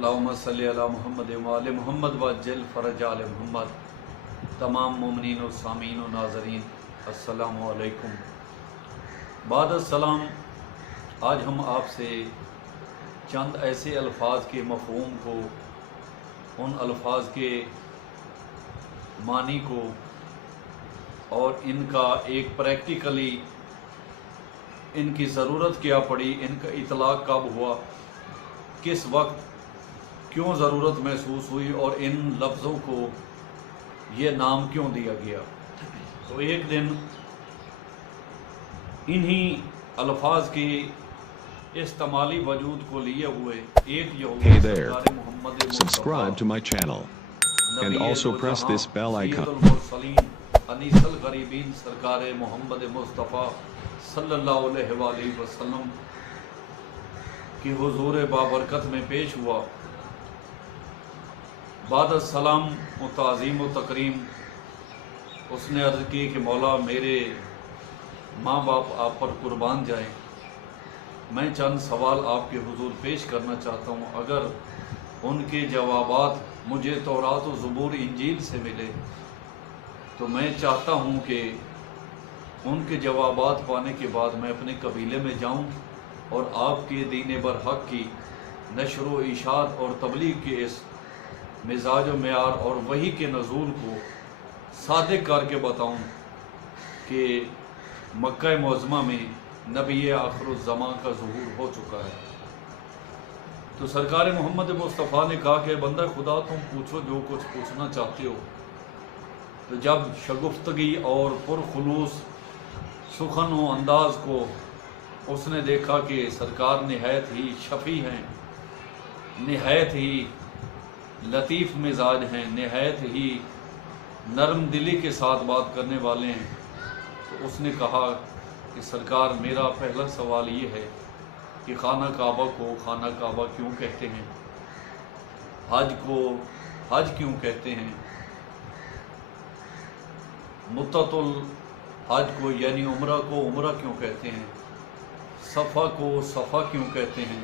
अल्लाहुम्मा सल्ली अला मुहम्मद व आले मुहम्मद वअज्जिल फरज आले मुहम्मद। तमाम मोमिनीन और सामीन और नाज़रीन अस्सलामु अलैकुम। बाद अस्सलाम, आज हम आपसे चंद ऐसे अल्फाज के मफ़हूम को, उन अल्फाज के मानी को और इनका एक प्रैक्टिकली इनकी ज़रूरत क्या पड़ी, इनका इतलाक़ कब हुआ, किस वक्त क्यों ज़रूरत महसूस हुई और इन लफ्ज़ों को ये नाम क्यों दिया गया। तो एक दिन इन्हीं अल्फाज की इस्तेमाली वजूद को लिए हुए एक Hey there, subscribe to my channel and also press this bell icon. अनीसल गरीबीन सरकार मोहम्मद मुस्तफ़ा सल्लल्लाहु अलैहि वसल्लम की हुजूर बाबरकत में पेश हुआ। बाद सलाम व ताज़ीम व तकरीम उसने अर्ज़ की कि मौला मेरे माँ बाप आप पर कुर्बान जाए, मैं चंद सवाल आपके हुजूर पेश करना चाहता हूँ। अगर उनके जवाबात मुझे तौरात व ज़बूर इंजील से मिले तो मैं चाहता हूँ कि उनके जवाबात पाने के बाद मैं अपने कबीले में जाऊँ और आपके दीन बर हक़ की नशर व इशात और तबलीग के इस मिजाज व मेयार और वही के नज़ूल को सादिक करके बताऊँ कि मक्का मुअज़्ज़मा में नबी आखिरुज़्ज़मान का ज़ुहूर हो चुका है। तो सरकार मोहम्मद मुस्तफ़ा ने कहा कि बंदा खुदा तुम पूछो जो कुछ पूछना चाहते हो। तो जब शगुफ्तगी और पुरखुलूस सुखन व अंदाज को उसने देखा कि सरकार नहायत ही शफ़ी हैं, नहायत ही लतीफ़ मिजाज हैं, नहायत ही नरम दिली के साथ बात करने वाले हैं, तो उसने कहा कि सरकार मेरा पहला सवाल ये है कि खाना काबा को खाना काबा क्यों कहते हैं, हज को हज क्यों कहते हैं, मुत्ततुल हज को यानी उम्रा को उम्रा क्यों कहते हैं, सफ़ा को सफ़ा क्यों कहते हैं,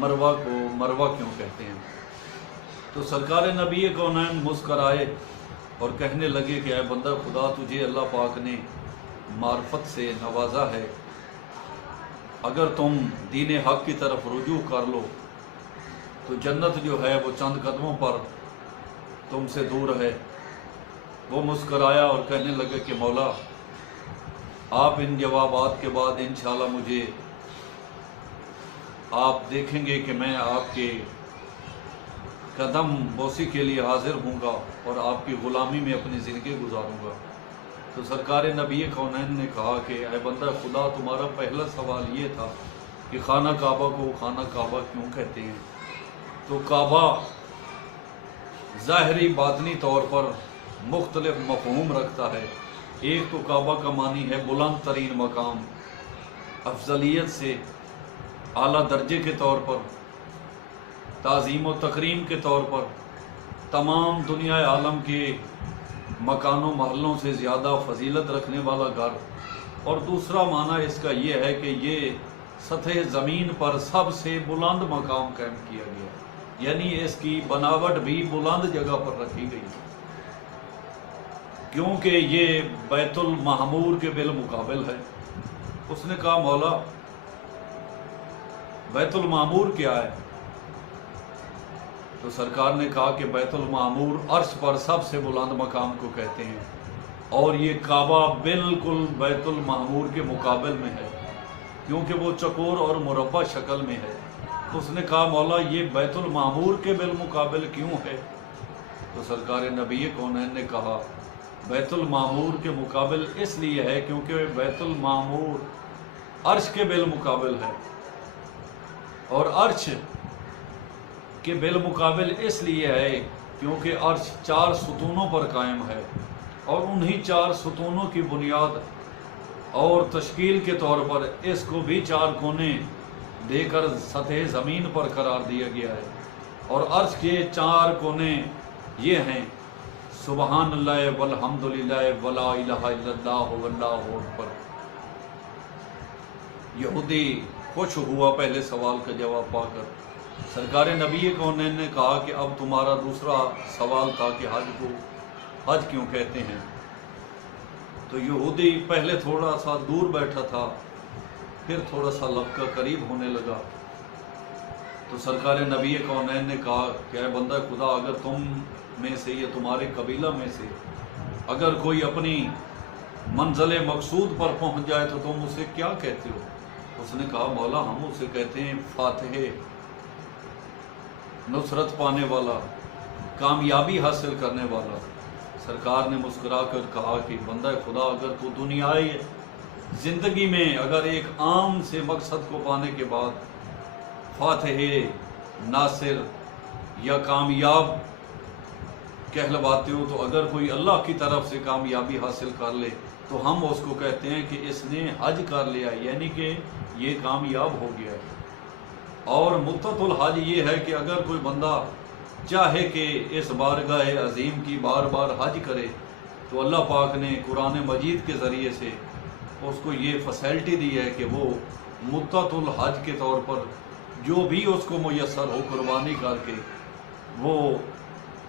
मरवा को मरवा क्यों कहते हैं। तो सरकार नबी कौनैन मुस्कराए और कहने लगे कि ऐ बंदा खुदा तुझे अल्लाह पाक ने मार्फत से नवाजा है, अगर तुम दीन हक़ की तरफ रुजू कर लो तो जन्नत जो है वो चंद कदमों पर तुमसे दूर है। वो मुस्कराया और कहने लगे कि मौला आप इन जवाबात के बाद इंशाअल्लाह मुझे आप देखेंगे कि मैं आपके कदम बोसी के लिए हाजिर हूँगा और आपकी ग़ुलामी में अपनी ज़िंदगी गुजारूँगा। तो सरकार नबी कौनैन ने कहा कि ऐ बंदा खुदा तुम्हारा पहला सवाल ये था कि खाना काबा को खाना काबा क्यों कहते हैं। तो काबा ज़ाहरी बातनी तौर पर मुख्तलिफ मफ़हूम रखता है। एक तो काबा का मानी है बुलंद तरीन मकाम, अफजलियत से आला दर्जे के तौर पर, ताज़ीम व तकरीम के तौर पर, तमाम दुनिया आलम के मकानों महलों से ज़्यादा फजीलत रखने वाला घर। और दूसरा माना इसका ये है कि ये सतह ज़मीन पर सबसे बुलंद मकाम कायम किया गया, यानी इसकी बनावट भी बुलंद जगह पर रखी गई, क्योंकि ये बैतुल मामूर के बिलमुकाबिल है। उसने कहा मौला बैतुल मामूर क्या है। तो सरकार ने कहा कि बैतुल मामूर अर्श पर सबसे बुलंद मकाम को कहते हैं और ये काबा बिल्कुल बैतुल मामूर के मुकाबिल में है, क्योंकि वो चकोर और मुरब्बा शक्ल में है। तो उसने कहा मौला ये बैतुल मामूर के बिलमुकाबिल क्यों है। तो सरकार नबी कौनैन ने कहा बैतुल मामूर के मुकाबिल इसलिए है क्योंकि बैतुल मामूर अर्श के बिलमुकाबिल है, और अर्श के बिलमुकाबिल इसलिए है क्योंकि अर्श 4 सुतूनों पर कायम है और उन्हीं 4 सुतूनों की बुनियाद और तश्कील के तौर पर इसको भी 4 कोने देकर सतह ज़मीन पर करार दिया गया है। और अर्श के 4 कोने ये हैं सुबहानल्लाह वल्हम्दुलिल्लाह वला इलाहा इल्लल्लाह वल्लाहु अकबर। यहूदी खुश हुआ पहले सवाल का जवाब पाकर سرکار نبی کونین نے کہا کہ اب تمہارا دوسرا سوال تھا کہ حج کو حج کیوں کہتے ہیں؟ تو یہودی پہلے تھوڑا سا دور بیٹھا تھا، پھر تھوڑا سا لبکہ قریب ہونے لگا۔ تو سرکار نبی کونین نے کہا کہ اے بندہ خدا، اگر تم میں سے یا تمہارے قبیلہ میں سے اگر کوئی اپنی منزل مقصود پر پہنچ جائے تو تم اسے کیا کہتے ہو؟ اس نے کہا مولا ہم اسے کہتے ہیں فاتح، نصرت پانے والا، کامیابی حاصل کرنے والا۔ سرکار نے مسکرا کر کہا کہ بندہ خدا، اگر تو دنیائی زندگی میں اگر ایک عام سے مقصد کو پانے کے بعد فاتح، ناصر یا کامیاب کہلواتے ہو، تو اگر کوئی اللہ کی طرف سے کامیابی حاصل کر لے تو ہم اس کو کہتے ہیں کہ اس نے حج کر لیا، یعنی کہ یہ کامیاب ہو گیا ہے۔ اور متعۃ الحج یہ ہے کہ اگر کوئی بندہ چاہے کہ اس بارگاہ عظیم کی بار بار حج کرے تو اللہ پاک نے قرآن مجید کے ذریعے سے اس کو یہ فیسلٹی دی ہے کہ وہ متعۃ الحج کے طور پر جو بھی اس کو میسر ہو قربانی کر کے وہ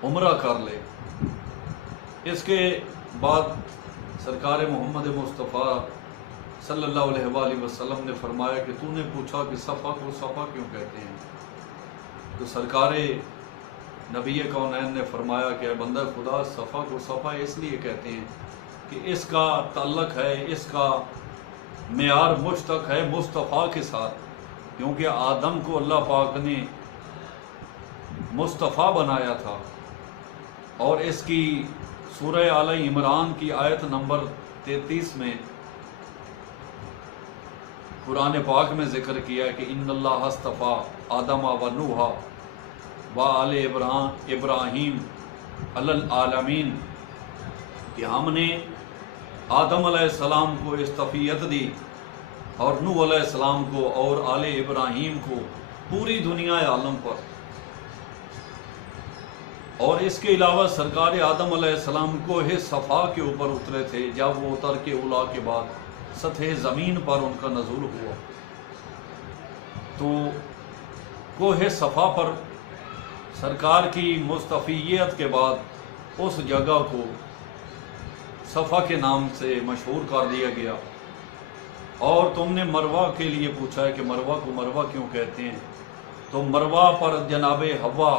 عمرہ کر لے۔ اس کے بعد سرکار محمد مصطفیٰ صلی اللہ علیہ وآلہ وسلم نے فرمایا کہ تو نے پوچھا کہ صفا کو صفا کیوں کہتے ہیں؟ تو سرکار نبی کونین نے فرمایا کہ اے بندہ خدا، صفا کو صفا اس لیے کہتے ہیں کہ اس کا تعلق ہے، اس کا معیار مشتق ہے مصطفیٰ کے ساتھ، کیونکہ آدم کو اللہ پاک نے مصطفیٰ بنایا تھا۔ اور اس کی سورہ آل عمران کی آیت نمبر 33 میں قرآن پاک میں ذکر کیا ہے کہ ان اللہ اصطفیٰ آدم و نوح و آل ابراہیم علی العالمین، کہ ہم نے آدم علیہ السلام کو استفیت دی اور نوح علیہ السلام کو اور آل ابراہیم کو پوری دنیا عالم پر۔ اور اس کے علاوہ سرکار آدم علیہ السلام کوہ صفا کے اوپر اترے تھے، جب وہ اتر کے اولا کے بعد سطح زمین پر ان کا نزول ہوا، تو کوہ صفا پر سرکار کی مصطفیت کے بعد اس جگہ کو صفا کے نام سے مشہور کر دیا گیا۔ اور تم نے مروہ کے لیے پوچھا ہے کہ مروہ کو مروہ کیوں کہتے ہیں؟ تو مروہ پر جناب حوا،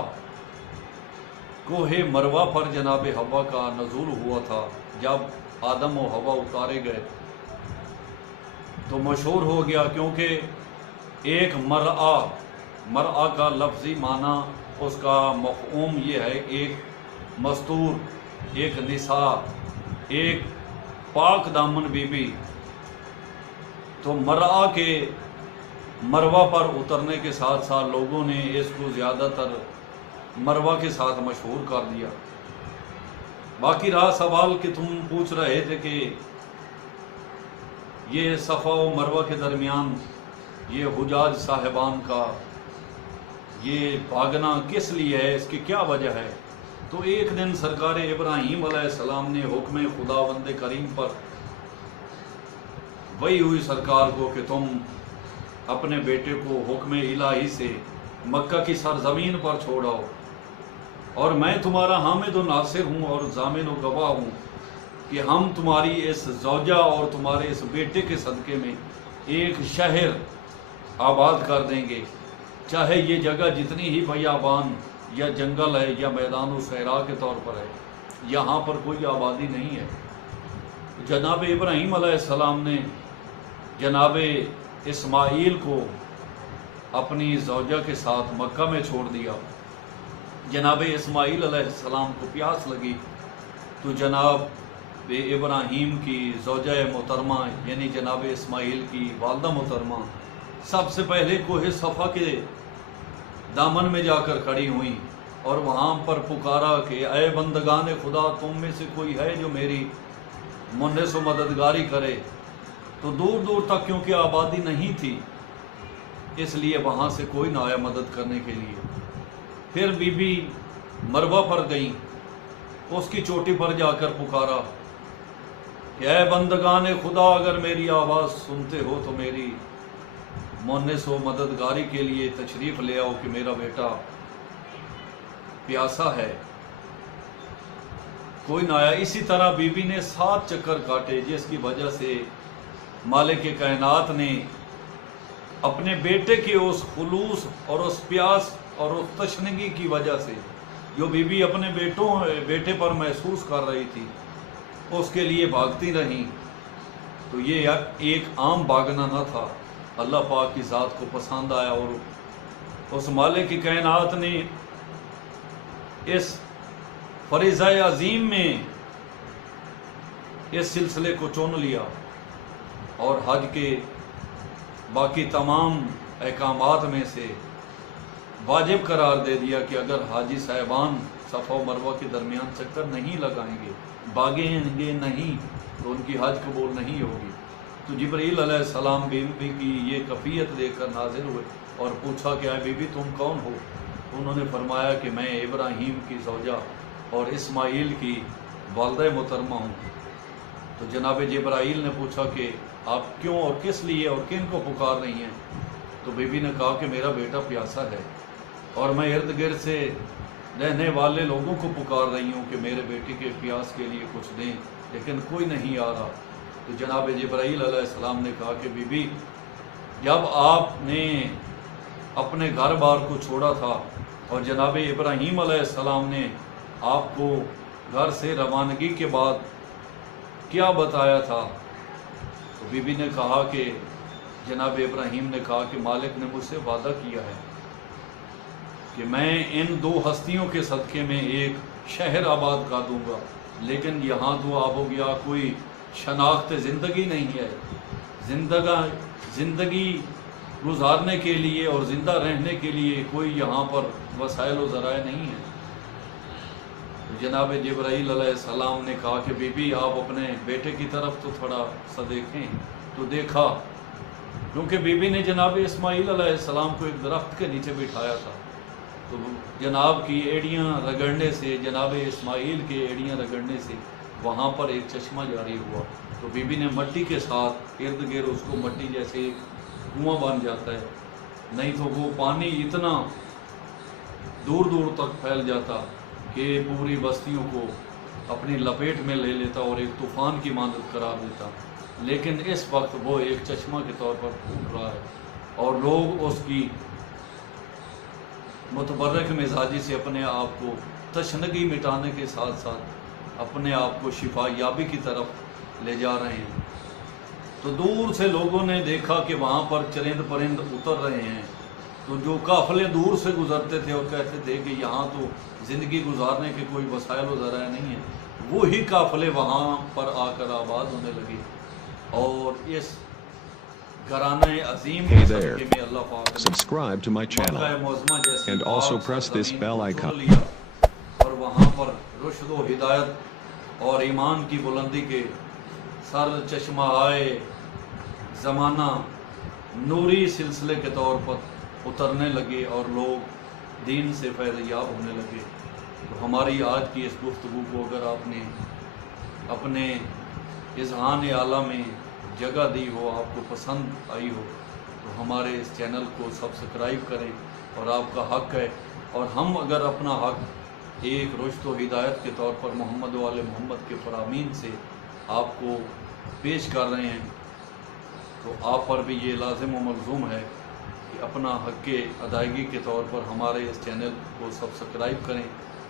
کوہ مروہ پر جناب حوا کا نزول ہوا تھا جب آدم و حوا اتارے گئے، تو مشہور ہو گیا، کیونکہ ایک مرآ کا لفظی معنی اس کا مفہوم یہ ہے ایک مستور، ایک نساء، ایک پاک دامن بی بی۔ تو مرآ کے مروہ پر اترنے کے ساتھ ساتھ لوگوں نے اس کو زیادہ تر مروہ کے ساتھ مشہور کر دیا۔ باقی رہا سوال کہ تم پوچھ رہے تھے کہ یہ صفا و مروہ کے درمیان یہ حجاج صاحبان کا یہ بھاگنا کس لیے ہے، اس کی کیا وجہ ہے؟ تو ایک دن سرکار ابراہیم علیہ السلام نے حکم خداوند کریم پر وحی ہوئی سرکار کو کہ تم اپنے بیٹے کو حکم الہی سے مکہ کی سرزمین پر چھوڑاؤ، اور میں تمہارا حامد و ناصر ہوں اور ضامن و گواہ ہوں کہ ہم تمہاری اس زوجہ اور تمہارے اس بیٹے کے صدقے میں ایک شہر آباد کر دیں گے، چاہے یہ جگہ جتنی ہی بیابان یا جنگل ہے یا میدان و صحرا کے طور پر ہے، یہاں پر کوئی آبادی نہیں ہے۔ جناب ابراہیم علیہ السلام نے جناب اسماعیل کو اپنی زوجہ کے ساتھ مکہ میں چھوڑ دیا۔ جناب اسماعیل علیہ السلام کو پیاس لگی تو جناب ابراہیم کی زوجہ محترمہ یعنی جناب اسماعیل کی والدہ محترمہ سب سے پہلے کوہ صفا کے دامن میں جا کر کھڑی ہوئیں اور وہاں پر پکارا کہ اے بندگان خدا، تم میں سے کوئی ہے جو میری منس و مددگاری کرے؟ تو دور دور تک کیونکہ آبادی نہیں تھی اس لیے وہاں سے کوئی نہ آیا مدد کرنے کے لیے۔ پھر بی بی مروہ پر گئیں، اس کی چوٹی پر جا کر پکارا کہ اے بندگان خدا، اگر میری آواز سنتے ہو تو میری मुन्निस व मददगारी के लिए तशरीफ़ ले आओ कि मेरा बेटा प्यासा है। कोई ना आया। इसी तरह बीबी ने 7 चक्कर काटे, जिसकी वजह से मालिक कायनात ने अपने बेटे के उस खुलूस और उस प्यास और उस तशनगी की वजह से जो बीबी अपने बेटे पर महसूस कर रही थी, उसके लिए भागती रही। तो ये एक आम भागना न था, अल्लाह पाक की ज़ात को पसंद आया और उस मालिक की कायनात ने इस फरीज़ा अज़ीम में इस सिलसिले को चुन लिया और हज के बाकी तमाम अहकामात में से वाजिब करार दे दिया कि अगर हाजी साहिबान सफ़ा व मरवा के दरमियान चक्कर नहीं लगाएंगे, भागेंगे नहीं, तो उनकी हज कबूल नहीं होगी। तो जिब्रील अलैहिस्सलाम बीबी की ये कफ़ियत देखकर नाज़िल हुए और पूछा कि बीबी तुम कौन हो? तो उन्होंने फरमाया कि मैं इब्राहीम की ज़ौजा और इस्माइल की वालिदा मोहतरमा हूँ। तो जनाब जिब्राईल ने पूछा कि आप क्यों और किस लिए और किन को पुकार रही हैं? तो बीबी ने कहा कि मेरा बेटा प्यासा है और मैं इर्द गिर्द से रहने वाले लोगों को पुकार रही हूँ कि मेरे बेटे के प्यास के लिए कुछ दें, लेकिन कोई नहीं आ रहा। तो जनाब जिब्राईल अलैहिस्सलाम ने कहा कि बीबी, जब आपने अपने घर बार को छोड़ा था और जनाब इब्राहीम अलैहिस्सलाम ने आपको घर से रवानगी के बाद क्या बताया था? तो बीबी ने कहा कि जनाब इब्राहीम ने कहा कि मालिक ने मुझसे वादा किया है कि मैं इन 2 हस्तियों के सदक़े में एक शहर आबाद कर दूंगा, लेकिन यहाँ तो आप हो गया कोई शनाख्त ज़िंदगी नहीं है। ज़िंदगी गुजारने के लिए और ज़िंदा रहने के लिए कोई यहाँ पर वसाइल व ज़राए नहीं है। तो जनाब जिब्राईल अलैहिस्सलाम ने कहा कि बीबी आप अपने बेटे की तरफ तो थोड़ा सा देखें। तो देखा, क्योंकि बीबी ने जनाब इस्माइल अलैहिस्सलाम को एक दरख्त के नीचे बिठाया था। तो जनाब की एड़ियाँ रगड़ने से, जनाब इस्माइल के एड़ियाँ रगड़ने से वहाँ पर एक चश्मा जारी हुआ। तो बीबी ने मट्टी के साथ इर्द गिर्द उसको मट्टी जैसे कुआं बन जाता है, नहीं तो वो पानी इतना दूर दूर तक फैल जाता कि पूरी बस्तियों को अपनी लपेट में ले लेता और एक तूफ़ान की मानद करार देता। लेकिन इस वक्त वो एक चश्मा के तौर पर फूट रहा है और लोग उसकी मुतबर्रक मिजाजी से अपने आप को तशनगी मिटाने के साथ साथ अपने आप को शिफा याबी की तरफ ले जा रहे हैं। तो दूर से लोगों ने देखा कि वहाँ पर चरिंद परिंद उतर रहे हैं। तो जो काफ़िले दूर से गुजरते थे और कहते थे कि यहाँ तो ज़िंदगी गुजारने के कोई वसाइल व ज़राए नहीं है, वही काफ़िले वहाँ पर आकर आबाद होने लगे और इस घराने अजीम Hey there. में अल्लाह पाक ने Subscribe to my channel मौज़मा जैसी and also पाक press this सरज़मीन bell को icon. चुन लिया और वहाँ पर रुश्द व हिदायत और ईमान की बुलंदी के सर चश्मा आए ज़माना नूरी सिलसिले के तौर पर उतरने लगे और लोग दीन से फैज़याब होने लगे। तो हमारी आज की इस गुफ्तगू को अगर आपने अपने इज़हान आला में जगह दी हो, आपको पसंद आई हो, तो हमारे इस चैनल को सब्सक्राइब करें और आपका हक़ है। और हम अगर अपना हक़ एक रुश्द व हिदायत के तौर पर मोहम्मद वाले मोहम्मद के फ़रामीन से आपको पेश कर रहे हैं, तो आप पर भी ये लाज़िम व मलज़ूम है कि अपना हक़ के अदायगी के तौर पर हमारे इस चैनल को सब्सक्राइब करें।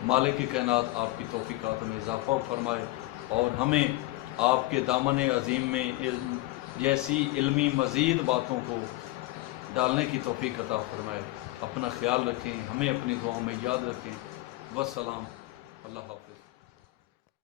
मालिक की कायनात आपकी तौफ़ीक़ात में इजाफ़ा फरमाए और हमें आपके दामन अज़ीम में जैसी इल्मी मज़ीद बातों को डालने की तौफ़ीक़ अता फरमाए। अपना ख्याल रखें, हमें अपनी दुआओं में याद रखें। वस्सलाम, अल्लाह हाफ़िज़।